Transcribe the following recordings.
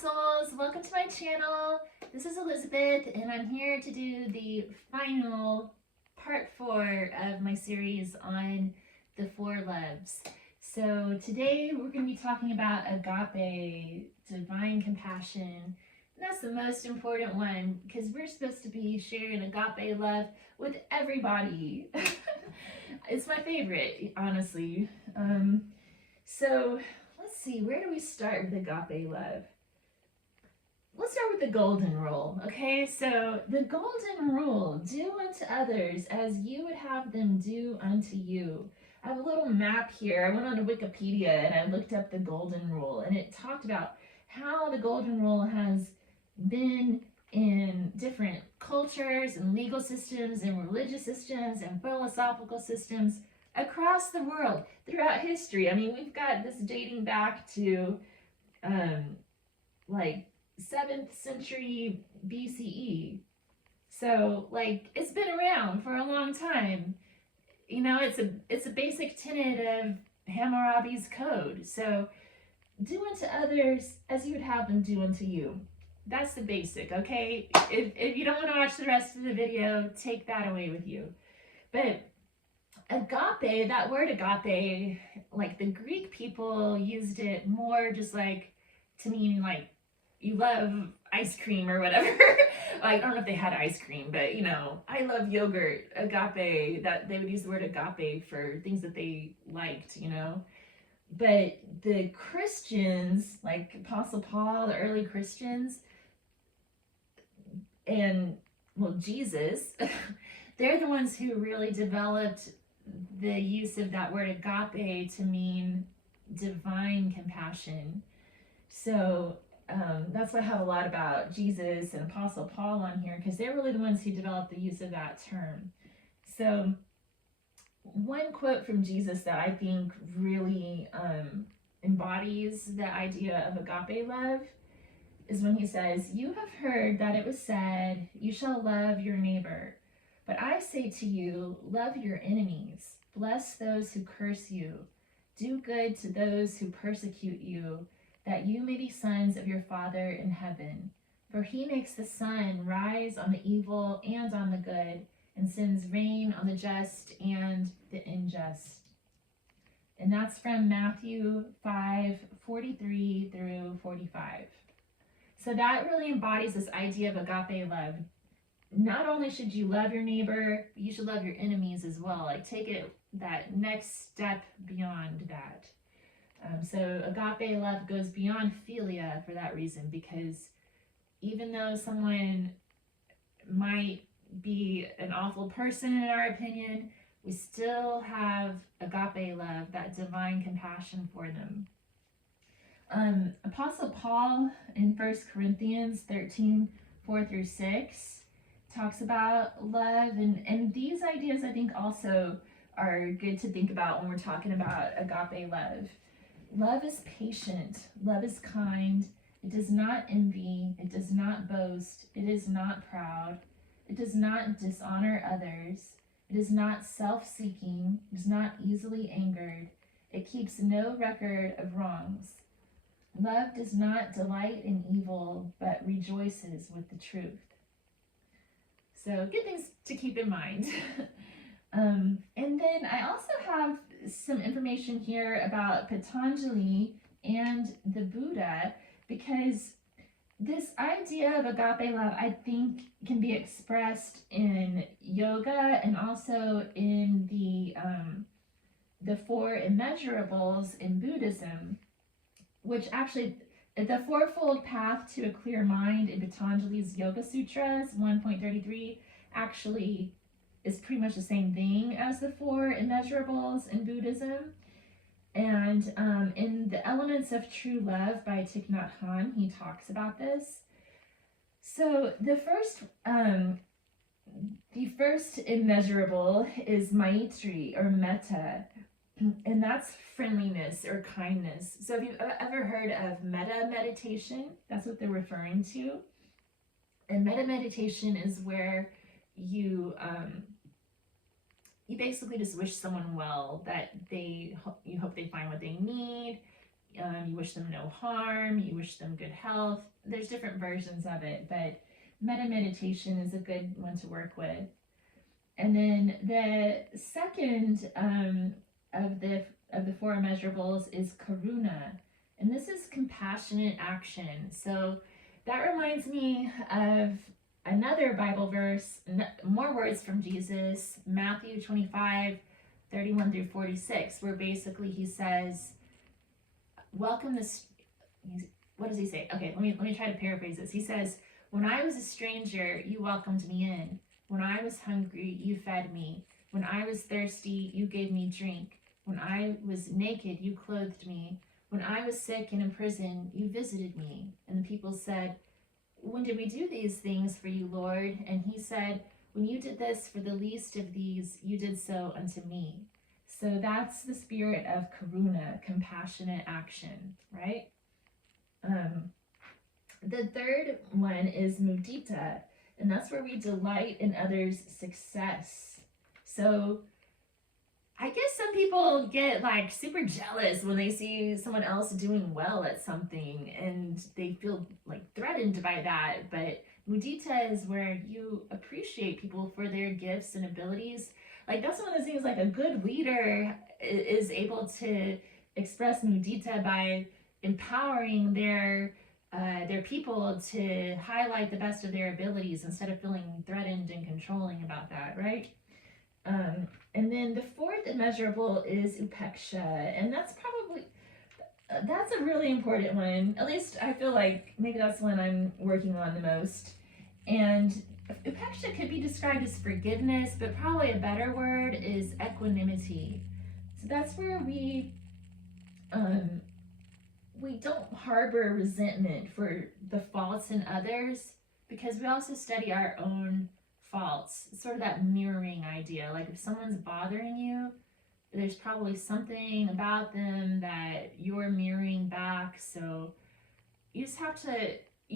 souls, welcome to my channel. This is Elizabeth and I'm here to do the final part 4 of my series on the 4 loves. So today we're going to be talking about agape, divine compassion. And that's the most important one because we're supposed to be sharing agape love with everybody. It's my favorite, honestly. So let's see, where do we start with agape love? Let's start with the golden rule, okay? So the golden rule, do unto others as you would have them do unto you. I have a little map here. I went on to Wikipedia and I looked up the golden rule, and it talked about how the golden rule has been in different cultures and legal systems and religious systems and philosophical systems across the world throughout history. I mean, we've got this dating back to like 7th century BCE. So like it's been around for a long time. You know, it's a basic tenet of Hammurabi's code. So do unto others as you would have them do unto you. That's the basic, okay? If you don't want to watch the rest of the video, take that away with you. But agape, that word agape, like the Greek people used it more just like to mean like you love ice cream or whatever. I don't know if they had ice cream, but you know, I love yogurt, agape, that they would use the word agape for things that they liked, you know. But the Christians, like Apostle Paul, the early Christians, and well, Jesus, they're the ones who really developed the use of that word agape to mean divine compassion. So that's why I have a lot about Jesus and Apostle Paul on here, because they're really the ones who developed the use of that term. So one quote from Jesus that I think really embodies the idea of agape love is when he says, "You have heard that it was said, you shall love your neighbor. But I say to you, love your enemies, bless those who curse you, do good to those who persecute you, that you may be sons of your Father in heaven. For he makes the sun rise on the evil and on the good, and sends rain on the just and the unjust." And that's from Matthew 5:43 through 45. So that really embodies this idea of agape love. Not only should you love your neighbor, but you should love your enemies as well. Like take it that next step beyond that. So agape love goes beyond philia for that reason, because even though someone might be an awful person in our opinion, we still have agape love, that divine compassion for them. Apostle Paul in 1 Corinthians 13:4 through 6 talks about love, and these ideas I think also are good to think about when we're talking about agape love. Love is patient, love is kind, it does not envy, it does not boast, it is not proud, it does not dishonor others, it is not self-seeking, it is not easily angered, it keeps no record of wrongs. Love does not delight in evil, but rejoices with the truth. So good things to keep in mind. And then I also have some information here about Patanjali and the Buddha, because this idea of agape love, I think, can be expressed in yoga and also in the 4 immeasurables in Buddhism, which actually, the fourfold path to a clear mind in Patanjali's Yoga Sutras 1.33 actually is pretty much the same thing as the 4 immeasurables in Buddhism. And in The Elements of True Love by Thich Nhat Hanh, he talks about this. So the first immeasurable is Maitri, or metta, and that's friendliness or kindness. So if you've ever heard of metta meditation, that's what they're referring to. And metta meditation is where you basically just wish someone well, that you hope they find what they need, You wish them no harm. You wish them good health. There's different versions of it, but metta meditation is a good one to work with. And then the second of the four immeasurables is karuna, and this is compassionate action. So that reminds me of another Bible verse, more words from Jesus, Matthew 25:31-46, where basically he says, welcome this, what does he say? Okay, let me try to paraphrase this. He says, when I was a stranger, you welcomed me in. When I was hungry, you fed me. When I was thirsty, you gave me drink. When I was naked, you clothed me. When I was sick and in prison, you visited me. And the people said, when did we do these things for you, Lord? And he said, when you did this for the least of these, you did so unto me. So that's the spirit of karuna, compassionate action, right? The third one is mudita, and that's where we delight in others' success. So I guess some people get like super jealous when they see someone else doing well at something and they feel like threatened by that. But mudita is where you appreciate people for their gifts and abilities. Like that's one of those things, like a good leader is able to express mudita by empowering their people to highlight the best of their abilities instead of feeling threatened and controlling about that, right? And then the fourth immeasurable is upeksha, and that's a really important one. At least I feel like maybe that's the one I'm working on the most. And upeksha could be described as forgiveness, but probably a better word is equanimity. So that's where we don't harbor resentment for the faults in others, because we also study our own faults. It's sort of that mirroring idea. Like if someone's bothering you, there's probably something about them that you're mirroring back. So you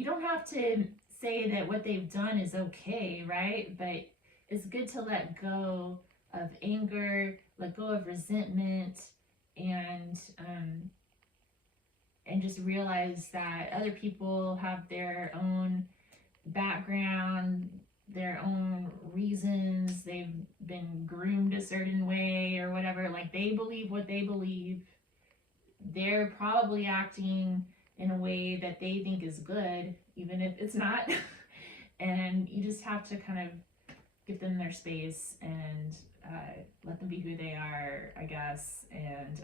don't have to say that what they've done is okay, right? But it's good to let go of anger, let go of resentment, and just realize that other people have their own background, their own reasons. They've been groomed a certain way or whatever. Like they believe what they believe. They're probably acting in a way that they think is good, even if it's not. And you just have to kind of give them their space and let them be who they are, I guess, and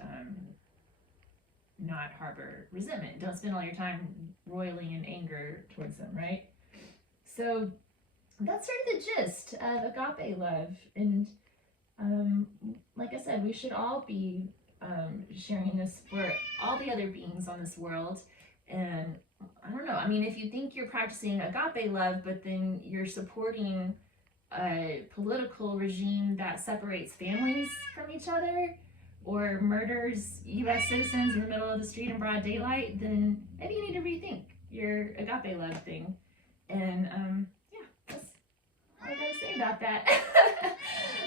not harbor resentment. Don't spend all your time roiling in anger towards them, right? So that's sort of the gist of agape love. And like I said, we should all be sharing this for all the other beings on this world. And I don't know, I mean, if you think you're practicing agape love, but then you're supporting a political regime that separates families from each other or murders U.S. citizens in the middle of the street in broad daylight, then maybe you need to rethink your agape love thing. And yeah, that's all I gotta say about that.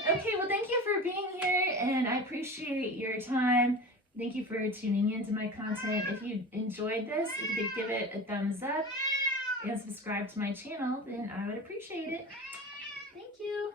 Okay, well, thank you for being here, and I appreciate your time. Thank you for tuning into my content. If you enjoyed this, if you could give it a thumbs up and subscribe to my channel, then I would appreciate it. Thank you.